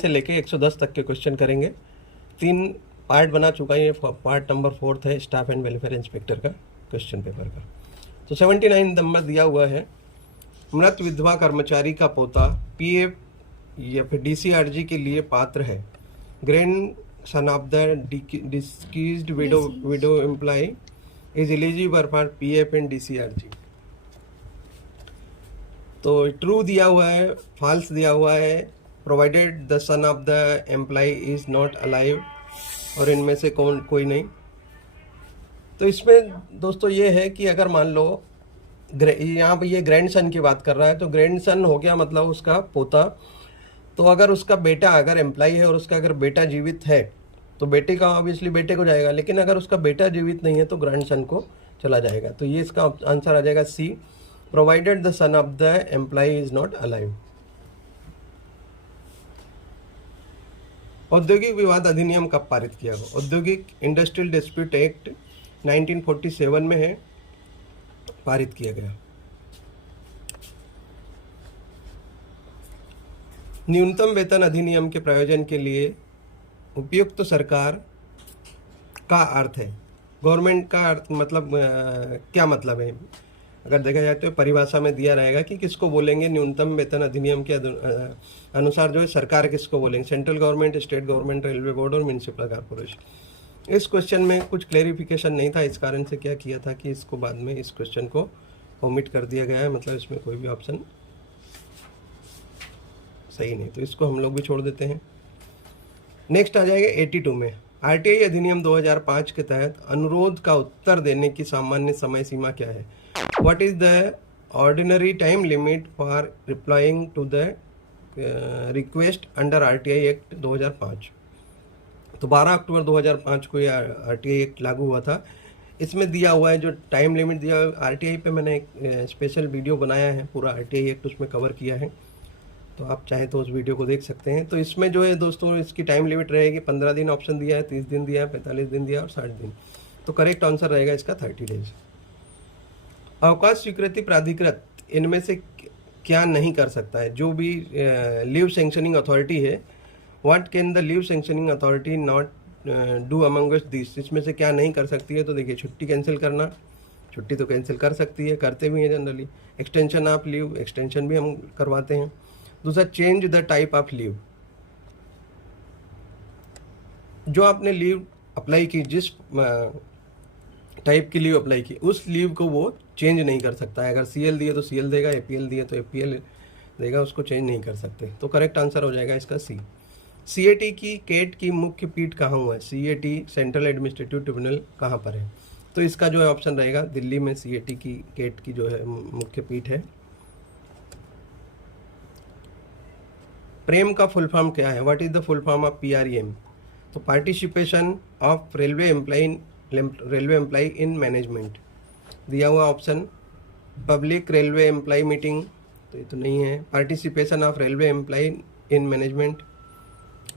से लेके 110 तक के क्वेश्चन करेंगे। 3 पार्ट बना चुका है, ये पार्ट नंबर 4 है स्टाफ एंड वेलफेयर इंस्पेक्टर का क्वेश्चन पेपर का। तो 79 नंबर दिया हुआ है, मृत विधवा कर्मचारी का पोता पीएफ या फिर डीसीआरजी के लिए पात्र है। Grand son of the deceased widow employee is eligible for PF and DCRG. तो ट्रू दिया हुआ है, फॉल्स दिया हुआ है, provided the son of the employee is not alive, और इनमें से कोई नहीं। तो इसमें दोस्तों ये है कि अगर मान लो यहाँ पर ये ग्रैंड सन की बात कर रहा है, तो ग्रैंड सन हो गया मतलब उसका पोता। तो अगर उसका बेटा अगर एम्प्लॉय है और उसका अगर बेटा जीवित है तो बेटे का ऑब्वियसली बेटे को जाएगा, लेकिन अगर उसका बेटा जीवित नहीं है तो ग्रैंड सन को चला जाएगा। तो ये इसका आंसर आ जाएगा C, provided the son of the employee is not alive. औद्योगिक विवाद अधिनियम कब पारित किया गया? औद्योगिक इंडस्ट्रियल डिस्प्यूट एक्ट 1947 में है, पारित किया गया। न्यूनतम वेतन अधिनियम के प्रयोजन के लिए उपयुक्त सरकार का अर्थ है, गवर्नमेंट का अर्थ मतलब क्या मतलब है? अगर देखा जाए तो परिभाषा में दिया रहेगा कि किसको बोलेंगे न्यूनतम वेतन अधिनियम के अनुसार जो है सरकार किसको बोलेंगे, central government, state government, railway board और म्यूनिसिपल कॉर्पोरेशन। इस क्वेश्चन में कुछ क्लेरिफिकेशन नहीं था, इस कारण से क्या किया था कि इसको बाद में इस क्वेश्चन को ओमिट कर दिया गया है, मतलब इसमें कोई भी ऑप्शन सही नहीं, तो इसको हम लोग भी छोड़ देते हैं। नेक्स्ट आ जाएगा 82 में, आरटीआई अधिनियम 2005 के तहत अनुरोध का उत्तर देने की सामान्य समय सीमा क्या है? What is the ordinary time limit for replying to the request under RTI act 2005? तो 12 अक्टूबर 2005 को ये आरटीआई एक्ट लागू हुआ था। इसमें दिया हुआ है जो टाइम लिमिट दिया हुआ है, आरटीआई पे मैंने एक स्पेशल वीडियो बनाया है, पूरा आरटीआई एक्ट उसमें कवर किया है, तो आप चाहें तो उस वीडियो को देख सकते हैं। तो इसमें जो है दोस्तों इसकी टाइम लिमिट रहेगी 15 दिन ऑप्शन दिया है, 30 दिन दिया है, 45 दिन दिया है और 60 दिन। तो करेक्ट आंसर रहेगा इसका 30 डेज। अवकाश स्वीकृति प्राधिकृत इनमें से क्या नहीं कर सकता है? जो भी लीव सैंक्शनिंग अथॉरिटी है, what can the leave sanctioning authority not do amongst this? इसमें से क्या नहीं कर सकती है? तो देखिए, छुट्टी कैंसिल करना, छुट्टी तो कैंसिल कर सकती है, करते भी हैं generally. Extension of leave, extension भी हम करवाते हैं। दूसरा, change the type of leave, जो आपने लीव अप्लाई की, जिस टाइप की लीव अप्लाई की, उस लीव को वो चेंज नहीं कर सकता है। अगर सीएल दिए तो सीएल देगा, एपीएल दिए तो एपीएल देगा, उसको चेंज नहीं कर सकते। तो करेक्ट आंसर हो जाएगा इसका सी। सीएटी की केट की मुख्य पीठ कहाँ हुआ है? सीएटी सेंट्रल एडमिनिस्ट्रेटिव ट्रिब्यूनल कहाँ पर है? तो इसका जो है ऑप्शन रहेगा दिल्ली में सीएटी की केट की जो है मुख्य पीठ है। प्रेम का फुल फॉर्म क्या है? What is the full form of PREM? तो participation of railway employee in management दिया हुआ option. Public railway employee meeting, तो ये तो नहीं है। Participation of railway employee in management,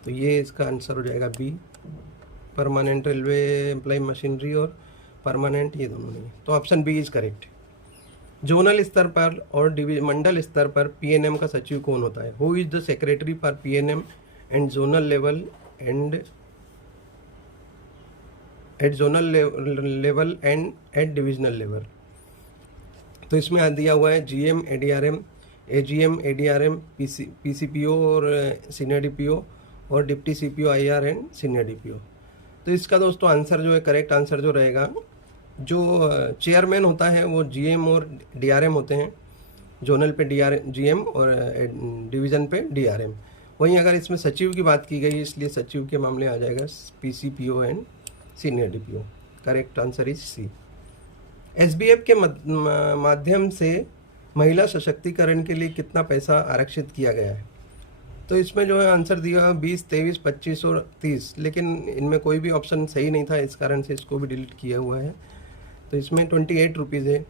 तो ये इसका आंसर हो जाएगा B. Permanent railway employee machinery और परमानेंट, ये दोनों नहीं है, तो option B is correct. Zonal स्तर पर और मंडल स्तर पर पीएनएम का सचिव कौन होता है? Who is the secretary for PNM and zonal level and at zonal level and at divisional level? तो इसमें दिया हुआ है GM, ADRM, AGM, ADRM, PCPO और सीनियर डीपीओ, और deputy CPO, IR and senior DPO. तो इसका दोस्तों आंसर जो है, करेक्ट आंसर जो रहेगा, जो चेयरमैन होता है वो जीएम और डीआरएम होते हैं, जोनल पे जीएम और डिवीज़न पे डीआरएम। वहीं अगर इसमें सचिव की बात की गई, इसलिए सचिव के मामले आ जाएगा PCPO and senior DPO. Correct answer is C. SBF के माध्यम से महिला सशक्तिकरण के लिए कितना पैसा आरक्षित किया गया है? तो इसमें जो है आंसर दिया 20, 23, 25 और 30, लेकिन इनमें कोई भी ऑप्शन सही नहीं था, इस कारण से इसको भी डिलीट किया हुआ है। तो इसमें 28 रुपीज़ है,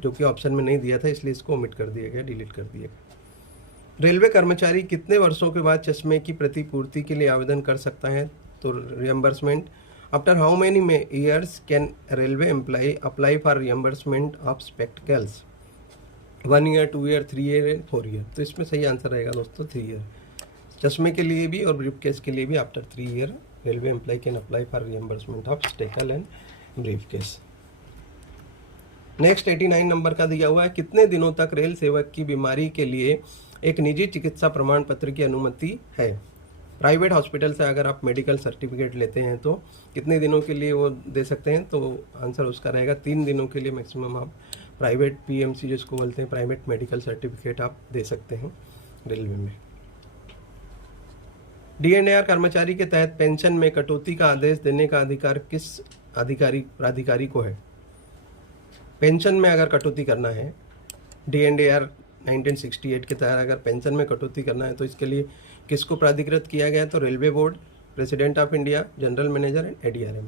जो कि ऑप्शन में नहीं दिया था, इसलिए इसको ओमिट कर दिया गया, डिलीट कर दिया गया। रेलवे कर्मचारी कितने वर्षों के बाद चश्मे की प्रतिपूर्ति के लिए आवेदन कर सकता है? तो reimbursement, after how many years can railway employ apply for reimbursement of spectacles? 1 year, 2 year, 3 year and 4 year. तो इसमें सही आंसर रहेगा दोस्तों 3 ईयर। चश्मे के लिए भी और ब्रीफ केस के लिए भी after 3 year railway employee can apply for reimbursement of spectacle and brief case. Next 89 number का दिया हुआ है, कितने दिनों तक रेल सेवक की बीमारी के लिए एक निजी चिकित्सा प्रमाण पत्र की अनुमति है? प्राइवेट हॉस्पिटल से अगर आप मेडिकल सर्टिफिकेट लेते हैं तो कितने दिनों के लिए वो दे सकते हैं? तो आंसर उसका रहेगा 3 दिनों के लिए मैक्सिमम आप प्राइवेट पीएमसी जिसको बोलते हैं प्राइवेट मेडिकल सर्टिफिकेट आप दे सकते हैं रेलवे में। डीएनएआर कर्मचारी के तहत पेंशन में कटौती का आदेश देने का अधिकार किस प्राधिकारी को है? पेंशन में अगर कटौती करना है, डीएनएआर 1968 के तहत अगर पेंशन में कटौती करना है तो इसके लिए किसको प्राधिकृत किया गया है? तो railway board, president of India, general manager and ADRM.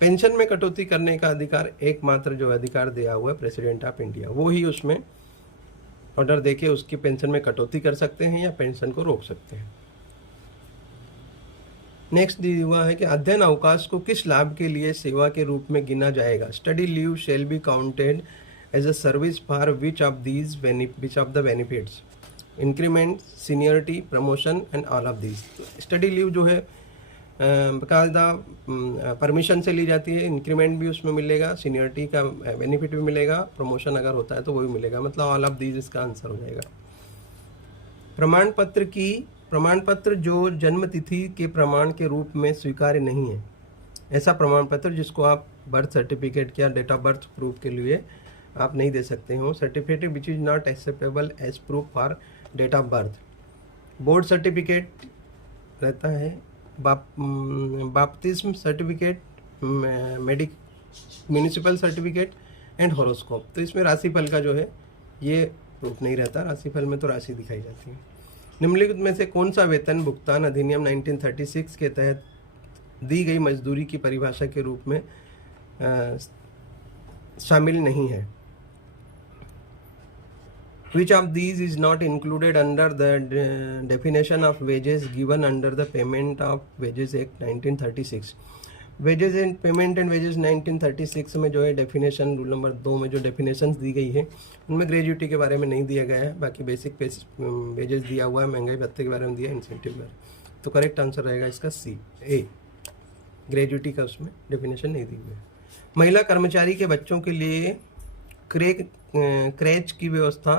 Pension में कटौती करने का अधिकार एकमात्र जो अधिकार दिया हुआ है प्रेसिडेंट ऑफ इंडिया, वो ही उसमें ऑर्डर देके उसकी पेंशन में कटौती कर सकते हैं या पेंशन को रोक सकते हैं। नेक्स्ट दिया हुआ है कि अध्ययन अवकाश को किस लाभ के लिए सेवा के रूप में गिना जाएगा? Study leave shall be counted as a service for which of the benefits? Increment, seniority, promotion and all of these. Study leave जो है बाकायदा परमिशन से ली जाती है, इंक्रीमेंट भी उसमें मिलेगा, सीनियरिटी का बेनिफिट भी मिलेगा, प्रमोशन अगर होता है तो वो भी मिलेगा, मतलब ऑल ऑफ दीज इसका आंसर हो जाएगा। प्रमाण पत्र जो जन्म तिथि के प्रमाण के रूप में स्वीकार्य नहीं है, ऐसा प्रमाण पत्र जिसको आप बर्थ सर्टिफिकेट या डेट ऑफ बर्थ प्रूफ के लिए आप नहीं दे सकते हो। Certificate which is not acceptable as proof for date of birth. Board certificate रहता है, baptism certificate, municipal certificate and horoscope. तो इसमें राशिफल का जो है ये प्रूफ नहीं रहता, राशिफल में तो राशि दिखाई जाती है। निम्नलिखित में से कौन सा वेतन भुगतान अधिनियम 1936 के तहत दी गई मजदूरी की परिभाषा के रूप में शामिल नहीं है? Which of these is not included under the definition of wages given under the Payment of Wages Act 1936? Wages and payment and wages 1936 में जो है डेफिनेशन रूल नंबर 2 में जो डेफिनेशन दी गई है उनमें ग्रेजुटी के बारे में नहीं दिया गया है, बाकी बेसिक वेजेस दिया हुआ है, महंगाई भत्ते के बारे में दिया, इंसेंटिव के बारे में। तो करेक्ट आंसर रहेगा इसका सी, ए। ग्रेजुटी का उसमें डेफिनेशन नहीं दी हुई है। महिला कर्मचारी के बच्चों के लिए क्रेच की व्यवस्था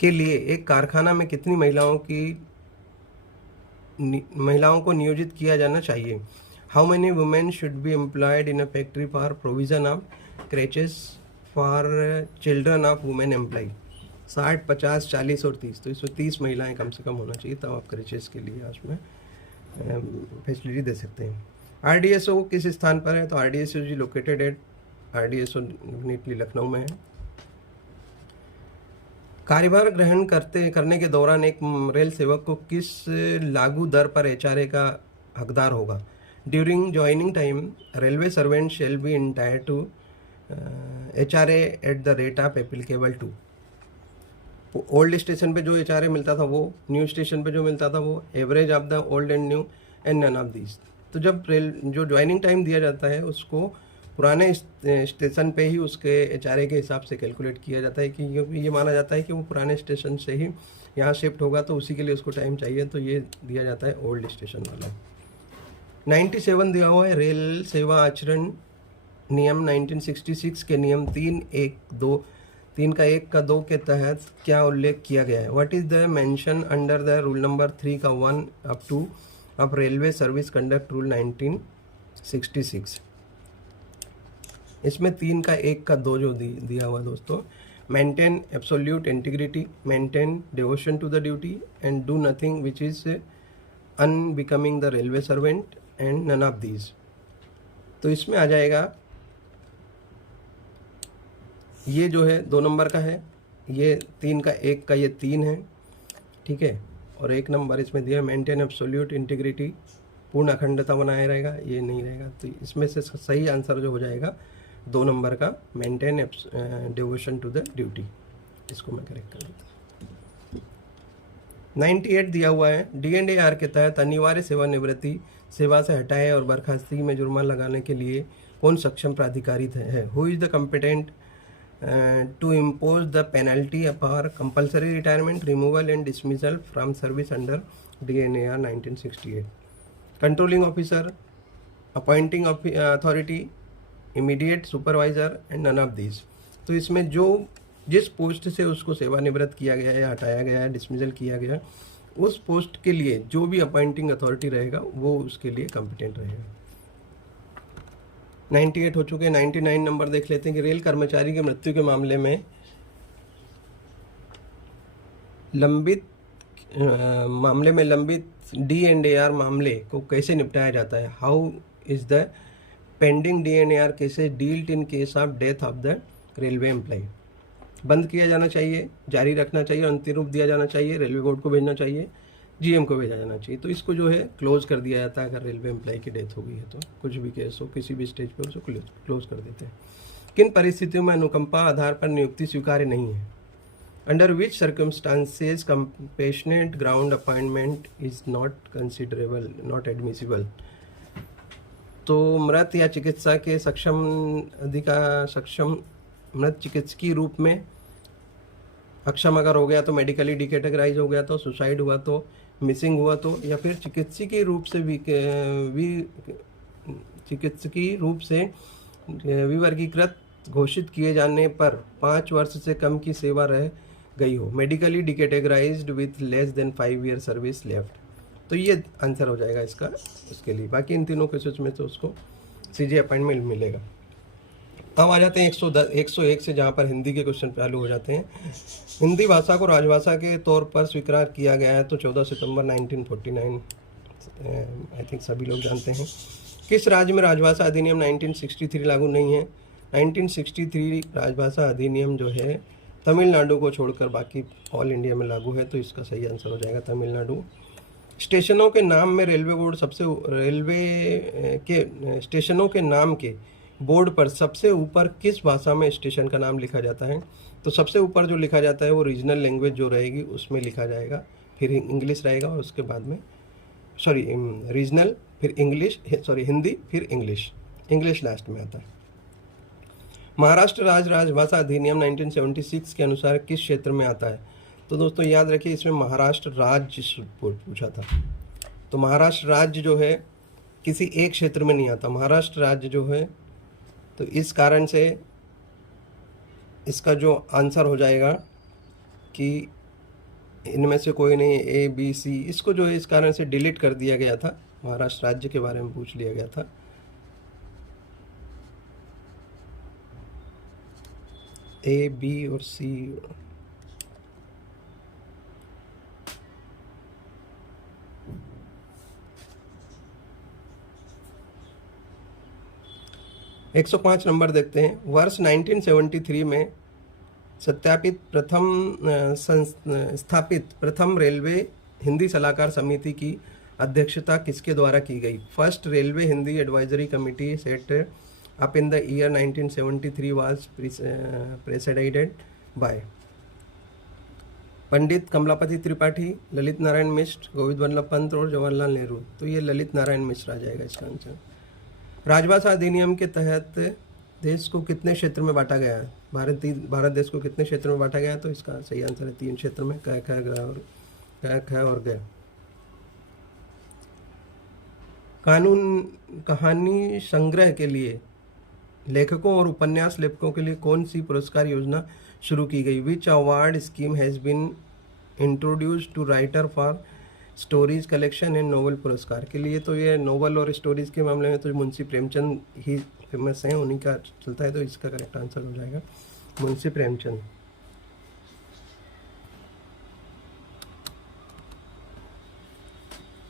के लिए एक कारखाना में कितनी महिलाओं को नियोजित किया जाना चाहिए? How many women should be employed in a factory for provision of creches for children of women employee? 60, 50, 40 और 30। तो इसमें 30 महिलाएं कम से कम होना चाहिए, तब आप क्रेचेस के लिए उसमें फैसिलिटी दे सकते हैं। आरडीएसओ किस स्थान पर है? तो आरडीएसओ जी located at RDSO definitely Lucknow में है। कार्यभार ग्रहण करने के दौरान एक रेल सेवक को किस लागू दर पर एचआरए का हकदार होगा? During joining time railway servant shall be entire to HRA at the rate of applicable to. Old station पे जो एचआरए मिलता था वो, न्यू स्टेशन पे जो मिलता था वो, average of the old and new and none of these. तो जब रेल जो ज्वाइनिंग टाइम दिया जाता है उसको पुराने स्टेशन पे ही उसके एचआरए के हिसाब से कैलकुलेट किया जाता है, क्योंकि ये माना जाता है कि वो पुराने स्टेशन से ही यहाँ शिफ्ट होगा तो उसी के लिए उसको टाइम चाहिए, तो ये दिया जाता है ओल्ड स्टेशन वाला। 97 दिया हुआ है, रेल सेवा आचरण नियम 1966 के नियम 3 का 1 का 2 के तहत क्या उल्लेख किया गया है? What is the mention under the rule number 3 का 1 up two of railway service conduct rule 1966? इसमें 3 का 1 का 2 जो दिया हुआ दोस्तों, maintain absolute integrity, maintain devotion to the duty and do nothing which is unbecoming the railway servant and none of these. तो इसमें आ जाएगा ये जो है 2 नंबर का है, ये 3 का 1 का ये 3 है, ठीक है, और 1 नंबर इसमें दिया मेंटेन एब्सोल्यूट इंटीग्रिटी, पूर्ण अखंडता बनाए रहेगा, ये नहीं रहेगा। तो इसमें से सही आंसर जो हो जाएगा 2 नंबर का maintain devotion to the duty, इसको मैं करेक्ट कर देता हूँ। 98 दिया हुआ है, डीएनएआर के तहत अनिवार्य सेवानिवृत्ति सेवा से हटाए और बर्खास्तगी में जुर्माना लगाने के लिए कौन सक्षम प्राधिकारी है? Who is the competent to impose the penalty for compulsory retirement, removal and dismissal from service under DNAR 1968. Controlling officer, appointing authority, immediate supervisor and none of these. तो इसमें जो जिस पोस्ट से उसको सेवानिवृत्त किया गया है, हटाया गया है, डिसमिसल किया गया, उस पोस्ट के लिए जो भी अपॉइंटिंग अथॉरिटी रहेगा वो उसके लिए कॉम्पिटेंट रहेगा। 98 हो चुके। 99 नंबर देख लेते हैं कि रेल कर्मचारी की मृत्यु के मामले में लंबित DNAR मामले को कैसे निपटाया जाता है। How is the pending DNAR cases dealt in case of death of the railway employ. बंद किया जाना चाहिए, जारी रखना चाहिए, अंतिम रूप दिया जाना चाहिए, रेलवे बोर्ड को भेजना चाहिए, GM को भेजा जाना चाहिए। तो इसको जो है क्लोज कर दिया जाता है। अगर रेलवे एम्प्लॉय की डेथ हो गई है तो कुछ भी केस हो किसी भी स्टेज पर उसको क्लोज कर देते हैं। किन परिस्थितियों में अनुकंपा आधार पर नियुक्ति स्वीकार्य नहीं है। Under which circumstances compassionate ground appointment is not considerable, not admissible. तो मृत या चिकित्सा के सक्षम मृत चिकित्सकीय रूप में अक्षम अगर हो गया तो, मेडिकली डिकेटेगराइज हो गया तो, सुसाइड हुआ तो, मिसिंग हुआ तो, या फिर चिकित्सकीय रूप से विवर्गीकृत घोषित किए जाने पर 5 वर्ष से कम की सेवा रह गई हो। Medically decategorized with less than 5 year service left. तो ये आंसर हो जाएगा इसका उसके लिए। बाकी इन तीनों केसेस में तो उसको CJ अपॉइंटमेंट मिलेगा। अब आ जाते हैं 101 से, जहाँ पर हिंदी के क्वेश्चन चालू हो जाते हैं। हिंदी भाषा को राजभाषा के तौर पर स्वीकार किया गया है तो 14 सितंबर 1949, आई थिंक सभी लोग जानते हैं। किस राज्य में राजभाषा अधिनियम 1963 लागू नहीं है। 1963 राजभाषा अधिनियम जो है तमिलनाडु को छोड़कर बाकी ऑल इंडिया में लागू है, तो इसका सही आंसर हो जाएगा तमिलनाडु। स्टेशनों के नाम में रेलवे के स्टेशनों के नाम के बोर्ड पर सबसे ऊपर किस भाषा में स्टेशन का नाम लिखा जाता है। तो सबसे ऊपर जो लिखा जाता है वो रीजनल लैंग्वेज जो रहेगी उसमें लिखा जाएगा, फिर इंग्लिश रहेगा और उसके बाद में रीजनल, फिर इंग्लिश, हिंदी, फिर इंग्लिश लास्ट में आता है। महाराष्ट्र राजभाषा अधिनियम 1976 के अनुसार किस क्षेत्र में आता है। तो दोस्तों याद रखिए इसमें महाराष्ट्र राज्य पूछा था, तो महाराष्ट्र राज्य जो है किसी एक क्षेत्र में नहीं आता। महाराष्ट्र राज्य जो है, तो इस कारण से इसका जो आंसर हो जाएगा कि इनमें से कोई नहीं, ABC, इसको जो है इस कारण से डिलीट कर दिया गया था। महाराष्ट्र राज्य के बारे में पूछ लिया गया था। A, B और C। एक 105 नंबर देखते हैं। वर्ष 1973 में स्थापित प्रथम रेलवे हिंदी सलाहकार समिति की अध्यक्षता किसके द्वारा की गई। First railway Hindi advisory committee set up in the year 1973 was presided by Pandit Kamlapati Tripathi, Lalit Narayan Mishra, Govind Vallabh Pant और जवाहरलाल नेहरू। तो ये ललित नारायण मिश्र आ जाएगा इसका आंसर। राजभाषा अधिनियम के तहत देश को कितने क्षेत्र में बांटा गया है। भारत देश को कितने क्षेत्र में बांटा गया है। तो इसका सही आंसर है 3 क्षेत्र में, क, ख और ग। कानून कहानी संग्रह के लिए लेखकों और उपन्यास लेखकों के लिए कौन सी पुरस्कार योजना शुरू की गई। Which award scheme has been introduced to writer for stories collection and novel पुरस्कार के लिए। तो ये नोवेल और स्टोरीज के मामले में तो मुंशी प्रेमचंद ही फेमस हैं, उन्हीं का चलता है, तो इसका करेक्ट आंसर हो जाएगा मुंशी प्रेमचंद।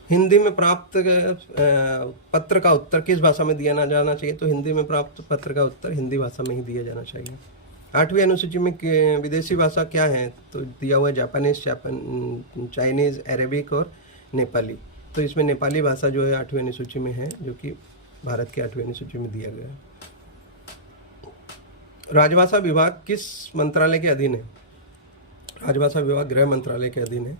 हिंदी में प्राप्त पत्र का उत्तर किस भाषा में दिया जाना चाहिए। तो हिंदी में प्राप्त पत्र का उत्तर हिंदी भाषा में ही दिया जाना चाहिए। 8वीं अनुसूची में विदेशी भाषा क्या है। तो दिया हुआ है जापानीज, चाइनीज़, अरेबिक और नेपाली। तो इसमें नेपाली भाषा जो है 8वीं अनुसूची में है, जो कि भारत के 8वीं अनुसूची में दिया गया है। राजभाषा विभाग किस मंत्रालय के अधीन है। राजभाषा विभाग गृह मंत्रालय के अधीन है।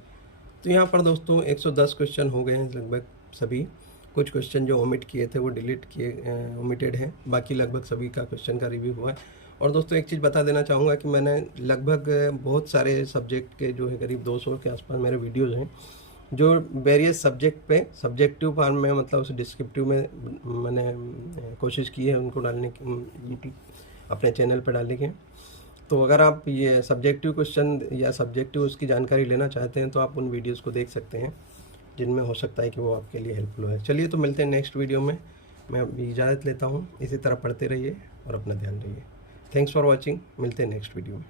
तो यहाँ पर दोस्तों 110 क्वेश्चन हो गए हैं लगभग सभी। कुछ क्वेश्चन जो ओमिट किए थे वो डिलीट किए, ओमिटेड हैं। बाकी लगभग सभी का क्वेश्चन का रिव्यू हुआ है। और दोस्तों एक चीज़ बता देना चाहूँगा कि मैंने लगभग बहुत सारे सब्जेक्ट के जो है करीब 200 के आसपास मेरे वीडियोज़ हैं, जो वेरियस सब्जेक्ट पे सब्जेक्टिव फॉर्म में, मतलब उस डिस्क्रिप्टिव में मैंने कोशिश की है उनको डालने की, यूट्यूब अपने चैनल पर डालने की। तो अगर आप ये सब्जेक्टिव क्वेश्चन या सब्जेक्टिव उसकी जानकारी लेना चाहते हैं तो आप उन वीडियोज़ को देख सकते हैं, जिनमें हो सकता है कि वो आपके लिए हेल्पफुल है। चलिए तो मिलते हैं नेक्स्ट वीडियो में। मैं अभी इजाज़त लेता हूँ, इसी तरह पढ़ते रहिए और अपना ध्यान रखिए। थैंक्स फॉर वॉचिंग, मिलते हैं नेक्स्ट वीडियो में।